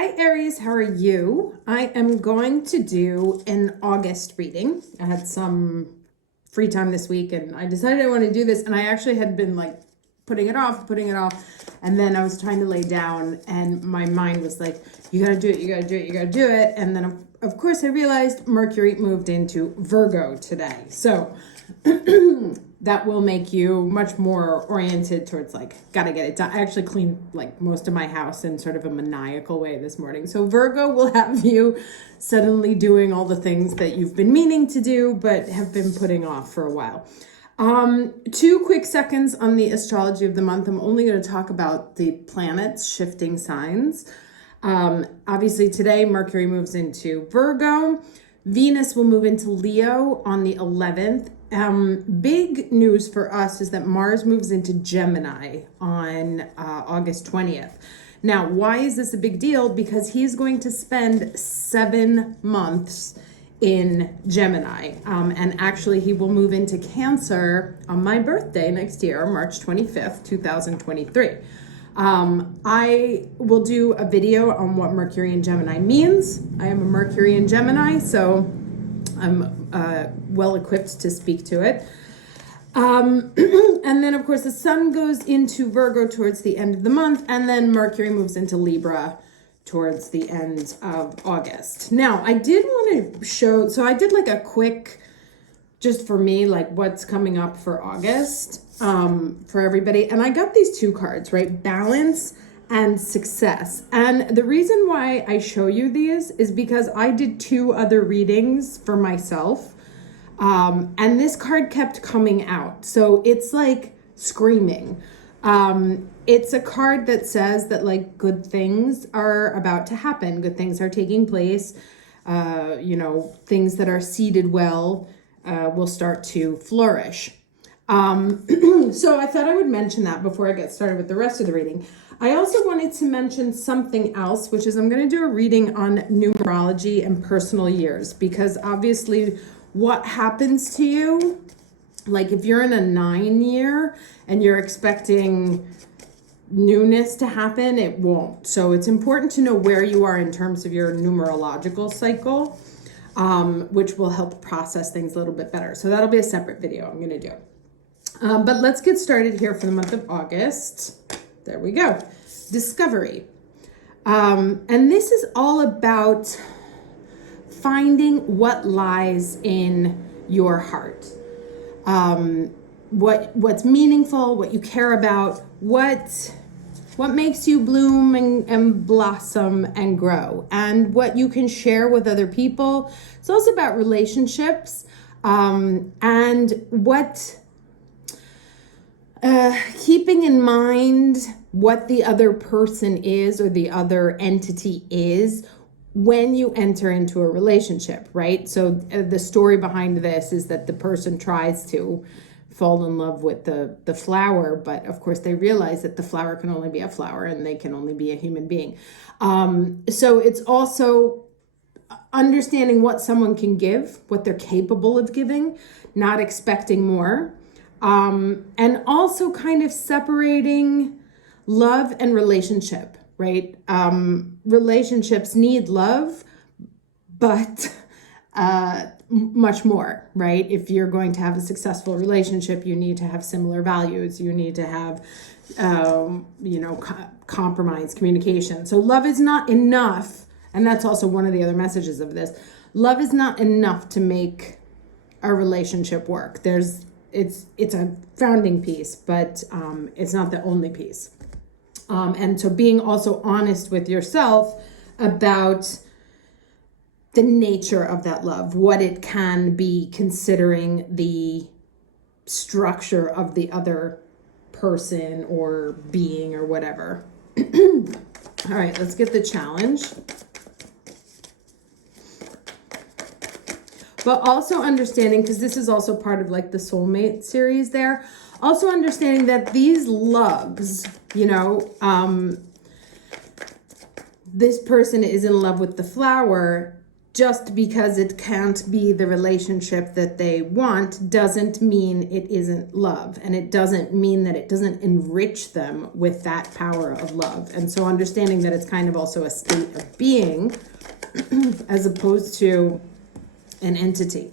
Hi Aries, how are you? I am going to do an August reading. I had some free time this week and I decided I want to do this, and I actually had been like putting it off, and then I was trying to lay down and my mind was like, you gotta do it, you gotta do it, you gotta do it. And then of course I realized Mercury moved into Virgo today. So that will make you much more oriented towards like, gotta get it done. I actually cleaned like most of my house in sort of a maniacal way this morning. So Virgo will have you suddenly doing all the things that you've been meaning to do, but have been putting off for a while. 2 quick seconds on the astrology of the month. I'm only going to talk about the planets shifting signs. Obviously today Mercury moves into Virgo. Venus will move into Leo on the 11th. Big news for us is that Mars moves into Gemini on August 20th. Now, why is this a big deal? Because he's going to spend 7 months in Gemini. And actually he will move into Cancer on my birthday next year, March 25th, 2023. I will do a video on what Mercury in Gemini means. I am a Mercury in Gemini, so I'm well equipped to speak to it. And then of course the sun goes into Virgo towards the end of the month, and then Mercury moves into Libra towards the end of August. Now, I did want to show, so I did like a quick, just for me, like what's coming up for August for everybody. And I got these 2 cards, right? Balance and success. And the reason why I show you these is because I did 2 other readings for myself. And this card kept coming out. So it's like screaming. It's a card that says that like good things are about to happen. Good things are taking place. Things that are seeded well will start to flourish. So I thought I would mention that before I get started with the rest of the reading. I also wanted to mention something else, which is I'm going to do a reading on numerology and personal years, because obviously what happens to you, like if you're in a 9 year and you're expecting newness to happen, it won't. So it's important to know where you are in terms of your numerological cycle, which will help process things a little bit better. So that'll be a separate video I'm going to do. But let's get started here for the month of August. There we go. Discovery. And this is all about finding what lies in your heart. What's meaningful, what you care about, what makes you bloom and blossom and grow, and what you can share with other people. It's also about relationships, and what keeping in mind what the other person is or the other entity is when you enter into a relationship, right? So the story behind this is that the person tries to fall in love with the flower, but of course they realize that the flower can only be a flower and they can only be a human being. So it's also understanding what someone can give, what they're capable of giving, not expecting more. And also kind of separating love and relationship, right? Relationships need love, but much more, right? If you're going to have a successful relationship, you need to have similar values. You need to have, compromise, communication. So love is not enough. And that's also one of the other messages of this. Love is not enough to make a relationship work. It's a founding piece, but it's not the only piece. And so being also honest with yourself about the nature of that love, what it can be, considering the structure of the other person or being or whatever. All right, let's get the challenge. But also understanding, because this is also part of like the soulmate series there, also understanding that these loves, this person is in love with the flower just because it can't be the relationship that they want doesn't mean it isn't love. And it doesn't mean that it doesn't enrich them with that power of love. And so understanding that it's kind of also a state of being as opposed to an entity.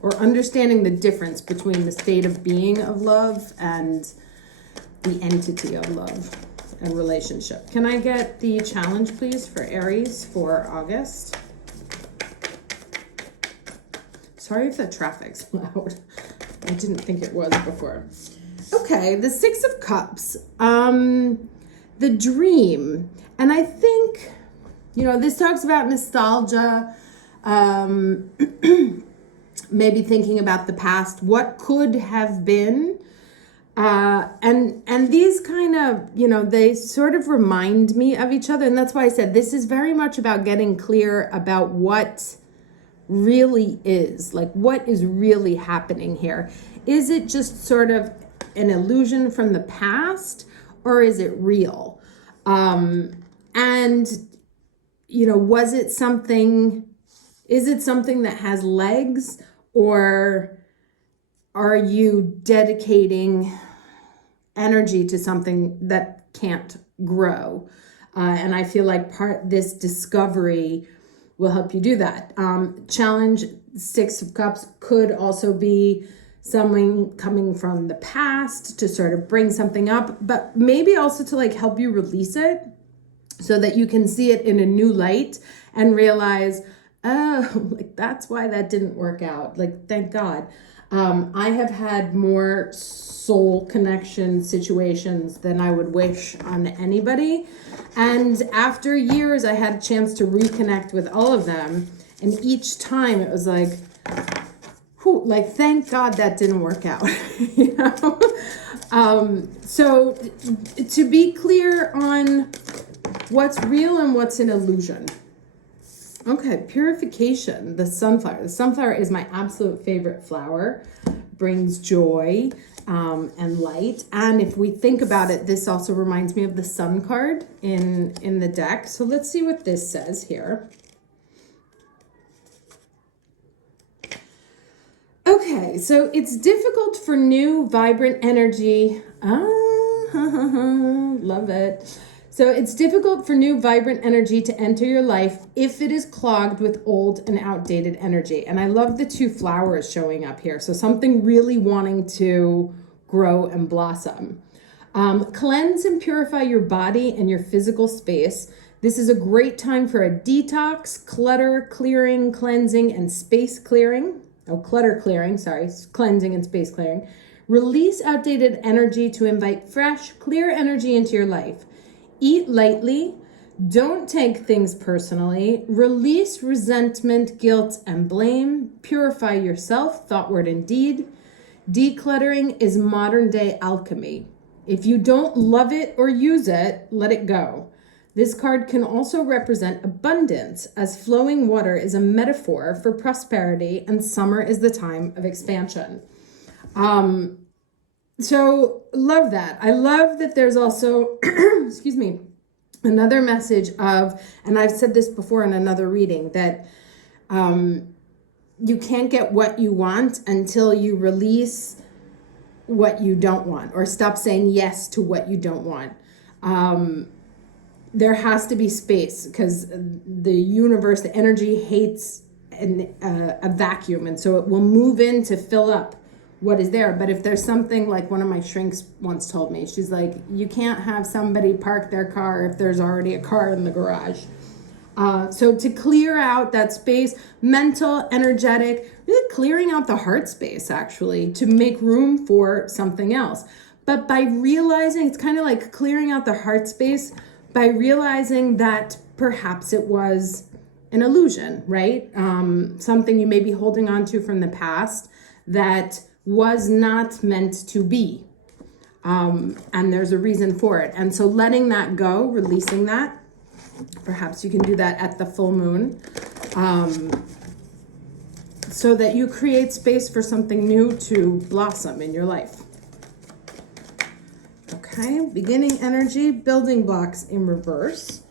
Or understanding the difference between the state of being of love and the entity of love and relationship. Can I get the challenge, please, for Aries for August? Sorry if the traffic's loud. I didn't think it was before. Okay, the Six of Cups. The dream. And I think, this talks about nostalgia, maybe thinking about the past, what could have been. And these kind of, they sort of remind me of each other. And that's why I said this is very much about getting clear about what really is, like what is really happening here. Is it just sort of an illusion from the past, or is it real? Was it something, is it something that has legs, or are you dedicating energy to something that can't grow? And I feel like this discovery will help you do that. Challenge Six of Cups could also be someone coming from the past to sort of bring something up, but maybe also to like help you release it so that you can see it in a new light and realize, oh, like that's why that didn't work out. Like, thank God. I have had more soul connection situations than I would wish on anybody. And after years, I had a chance to reconnect with all of them. And each time it was like, whew, like, thank God that didn't work out. So to be clear on what's real and what's an illusion. Okay, purification, the sunflower. The sunflower is my absolute favorite flower. Brings joy and light. And if we think about it, this also reminds me of the sun card in the deck. So let's see what this says here. Okay, so it's difficult for new, vibrant energy. Love it. So it's difficult for new, vibrant energy to enter your life if it is clogged with old and outdated energy. And I love the two flowers showing up here. So something really wanting to grow and blossom. Cleanse and purify your body and your physical space. This is a great time for a detox, clutter clearing, cleansing, and space clearing. Oh, clutter clearing, sorry, cleansing and space clearing. Release outdated energy to invite fresh, clear energy into your life. Eat lightly, don't take things personally, release resentment, guilt, and blame, purify yourself, thought, word, and deed. Decluttering is modern day alchemy. If you don't love it or use it, let it go. This card can also represent abundance, as flowing water is a metaphor for prosperity and summer is the time of expansion. So love that. I love that there's also, excuse me, another message of, and I've said this before in another reading, that you can't get what you want until you release what you don't want, or stop saying yes to what you don't want. There has to be space, because the universe, the energy hates a vacuum, and so it will move in to fill up what is there. But if there's something, like one of my shrinks once told me, she's like, you can't have somebody park their car if there's already a car in the garage. So to clear out that space, mental, energetic, really clearing out the heart space, actually, to make room for something else. But by realizing, it's kind of like clearing out the heart space by realizing that perhaps it was an illusion, right? Something you may be holding on to from the past that was not meant to be. And there's a reason for it. And so letting that go, releasing that, perhaps you can do that at the full moon, so that you create space for something new to blossom in your life. Okay, beginning energy, building blocks in reverse.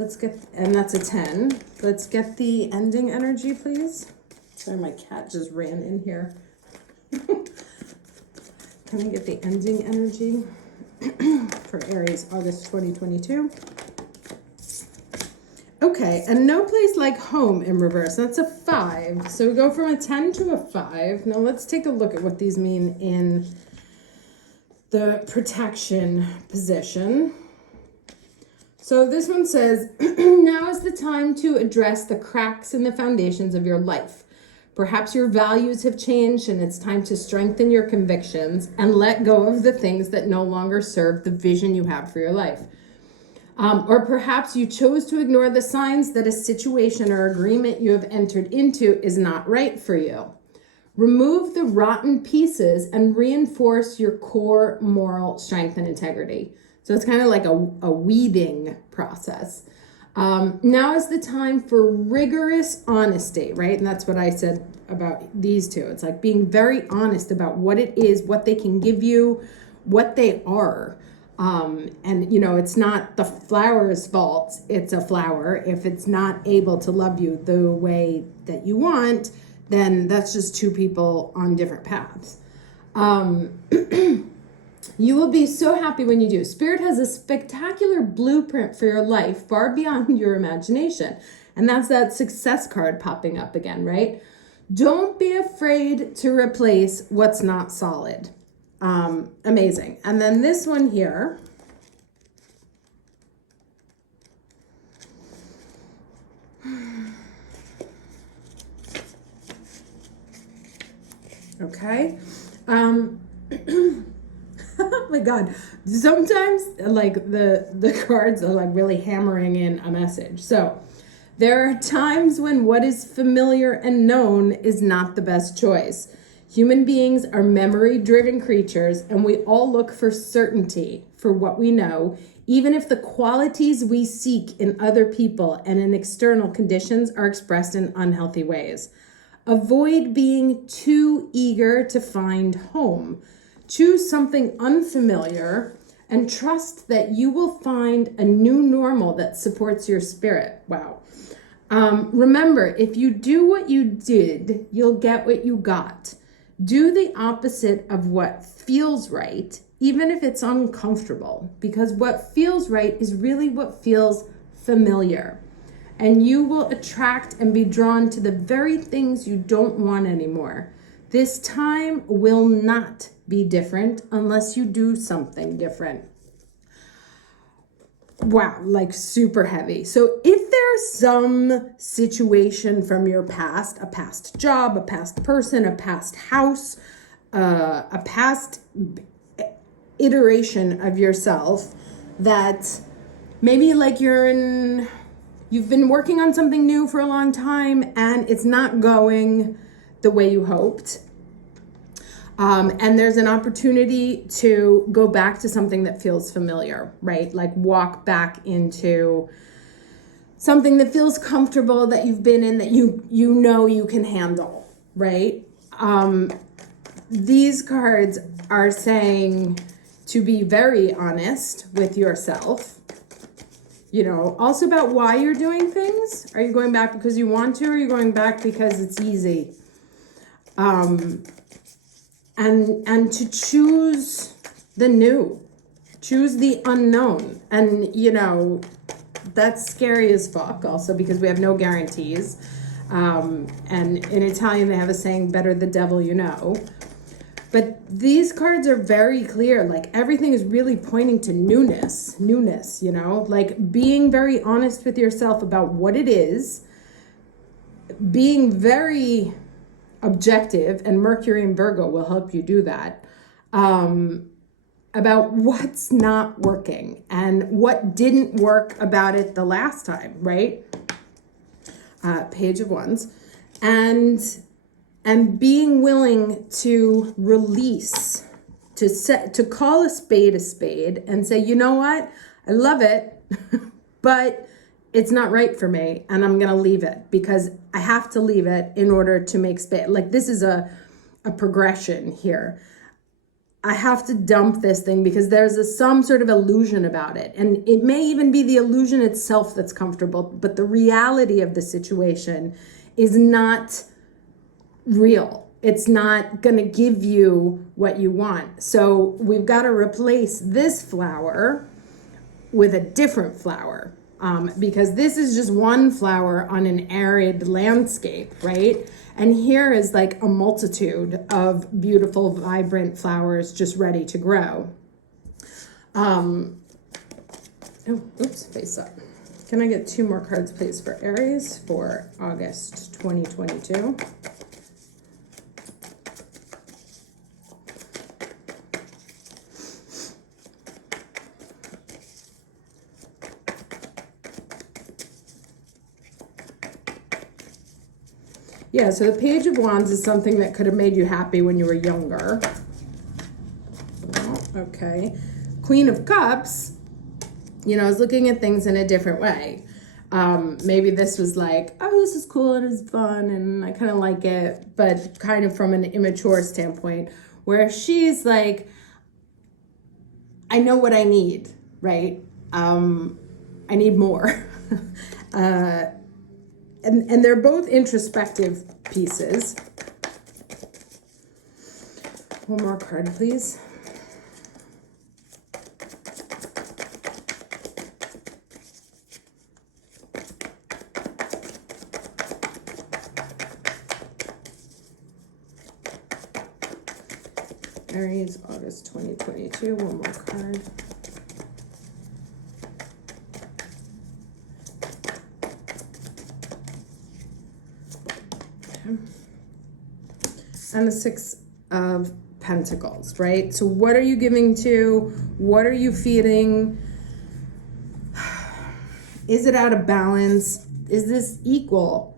Let's get, and that's a 10. Let's get the ending energy, please. Sorry, my cat just ran in here. Can we get the ending energy for Aries, August 2022? Okay, and no place like home in reverse. That's a 5. So we go from a 10 to a 5. Now let's take a look at what these mean in the protection position. So this one says, now is the time to address the cracks in the foundations of your life. Perhaps your values have changed and it's time to strengthen your convictions and let go of the things that no longer serve the vision you have for your life. Or perhaps you chose to ignore the signs that a situation or agreement you have entered into is not right for you. Remove the rotten pieces and reinforce your core moral strength and integrity. So it's kind of like a weeding process. Now is the time for rigorous honesty, right? And that's what I said about these two. It's like being very honest about what it is, what they can give you, what they are. And, you know, it's not the flower's fault. It's a flower. If it's not able to love you the way that you want, then that's just two people on different paths. You will be so happy when you do. Spirit has a spectacular blueprint for your life far beyond your imagination. And that's that success card popping up again, right? Don't be afraid to replace what's not solid. Amazing. And then this one here. Okay. Oh my God. Sometimes like the cards are like really hammering in a message. So there are times when what is familiar and known is not the best choice. Human beings are memory-driven creatures, and we all look for certainty for what we know, even if the qualities we seek in other people and in external conditions are expressed in unhealthy ways. Avoid being too eager to find home. Choose something unfamiliar and trust that you will find a new normal that supports your spirit. Wow. Remember, if you do what you did, you'll get what you got. Do the opposite of what feels right, even if it's uncomfortable, because what feels right is really what feels familiar. And you will attract and be drawn to the very things you don't want anymore. This time will not be different unless you do something different. Wow, like super heavy. So if there's some situation from your past, a past job, a past person, a past house, a past iteration of yourself that maybe like you've been working on something new for a long time and it's not going the way you hoped. And there's an opportunity to go back to something that feels familiar, right? Like walk back into something that feels comfortable, that you've been in, that you know you can handle, right? These cards are saying to be very honest with yourself. You know, also about why you're doing things. Are you going back because you want to, or are you going back because it's easy? And to choose the new, choose the unknown. And, you know, that's scary as fuck also because we have no guarantees. And in Italian, they have a saying, better the devil you know. But these cards are very clear. Like everything is really pointing to newness, you know, like being very honest with yourself about what it is, being very objective, and Mercury and Virgo will help you do that, about what's not working and what didn't work about it the last time, right? Page of Wands. And being willing to release, to call a spade and say, you know what, I love it, but it's not right for me and I'm going to leave it because I have to leave it in order to make space. Like this is a progression here. I have to dump this thing because there's some sort of illusion about it. And it may even be the illusion itself that's comfortable, but the reality of the situation is not real. It's not going to give you what you want. So we've got to replace this flower with a different flower, because this is just one flower on an arid landscape, right? And here is like a multitude of beautiful, vibrant flowers just ready to grow. Oops, face up. Can I get 2 more cards, please, for Aries for August 2022? Yeah, so the Page of Wands is something that could have made you happy when you were younger. Oh, okay. Queen of Cups, is looking at things in a different way. Maybe this was like, oh, this is cool and it's fun and I kind of like it, but kind of from an immature standpoint, where she's like, I know what I need, right? I need more. And they're both introspective pieces. One more card, please. Aries, August 2022. One more card. And the 6 of Pentacles, right? So what are you giving to? What are you feeding? Is it out of balance? Is this equal?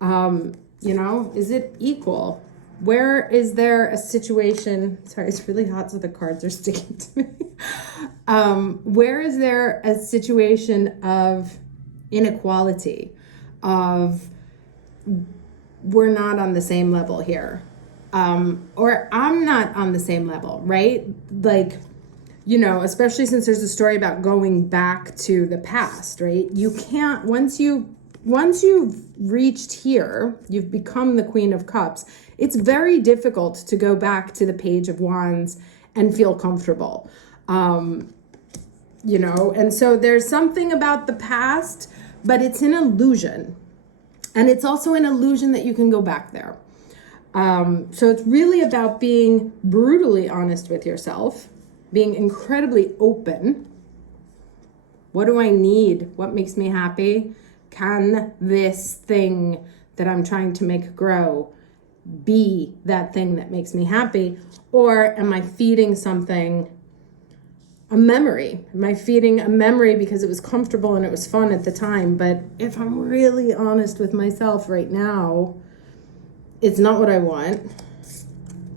Is it equal? Where is there a situation? Sorry, it's really hot, so the cards are sticking to me. Where is there a situation of inequality, of we're not on the same level here? Or I'm not on the same level, right? Like, especially since there's a story about going back to the past, right? You can't, once you've reached here, you've become the Queen of Cups, it's very difficult to go back to the Page of Wands and feel comfortable. And so there's something about the past, but it's an illusion. And it's also an illusion that you can go back there. So it's really about being brutally honest with yourself, being incredibly open. What do I need? What makes me happy? Can this thing that I'm trying to make grow be that thing that makes me happy? Or am I feeding something, a memory? Am I feeding a memory because it was comfortable and it was fun at the time? But if I'm really honest with myself right now, it's not what I want.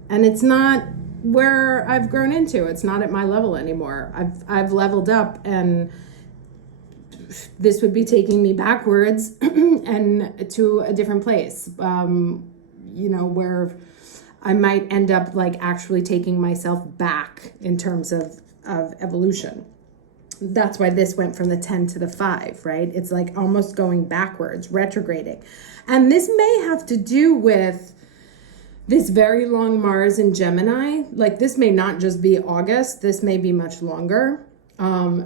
And it's not where I've grown into. It's not at my level anymore. I've leveled up, and this would be taking me backwards and to a different place, where I might end up like actually taking myself back in terms of evolution. That's why this went from the 10 to the 5, right? It's like almost going backwards, retrograding. And this may have to do with this very long Mars in Gemini. Like, this may not just be August, this may be much longer,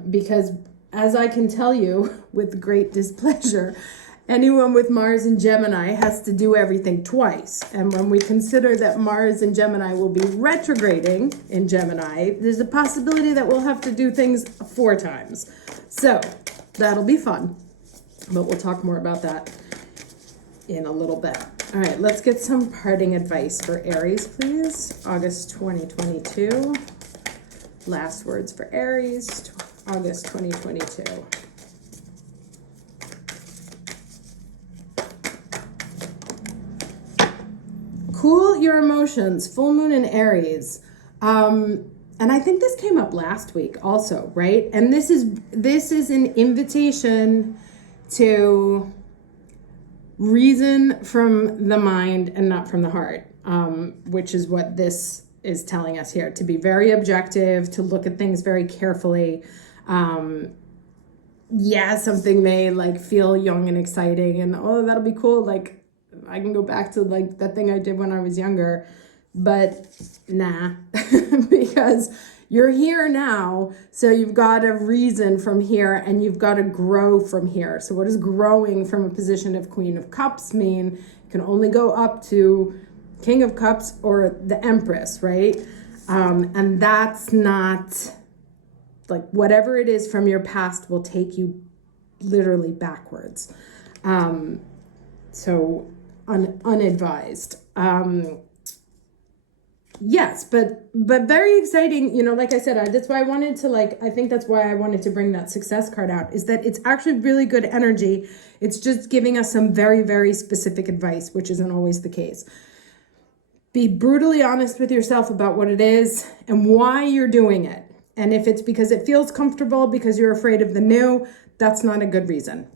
because as I can tell you with great displeasure, anyone with Mars in Gemini has to do everything twice. And when we consider that Mars in Gemini will be retrograding in Gemini, there's a possibility that we'll have to do things 4 times. So that'll be fun, but we'll talk more about that in a little bit. All right, let's get some parting advice for Aries, please. August 2022. Last words for Aries, August 2022. Cool your emotions, full moon in Aries. And I think this came up last week also, right? And this is an invitation to reason from the mind and not from the heart, which is what this is telling us here, to be very objective, to look at things very carefully. Yeah, something may like feel young and exciting and oh, that'll be cool. Like I can go back to like that thing I did when I was younger, but nah, because you're here now. So you've got a reason from here and you've got to grow from here. So what does growing from a position of Queen of Cups mean? You can only go up to King of Cups or the Empress, right? And that's not like whatever it is from your past will take you literally backwards. So unadvised. Yes, but very exciting, you know, like I said, that's why I wanted to I think that's why I wanted to bring that success card out, is that it's actually really good energy. It's just giving us some very, very specific advice, which isn't always the case. Be brutally honest with yourself about what it is and why you're doing it. And if it's because it feels comfortable, because you're afraid of the new, that's not a good reason.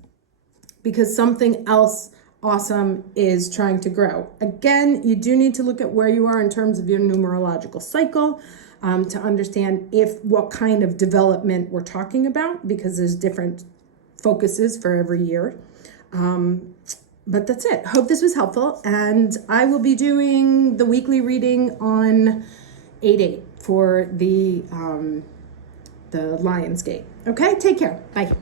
Because something else awesome is trying to grow. Again, you do need to look at where you are in terms of your numerological cycle to understand what kind of development we're talking about, because there's different focuses for every year. But that's it. Hope this was helpful. And I will be doing the weekly reading on 8/8 for the Lionsgate. Okay, take care. Bye.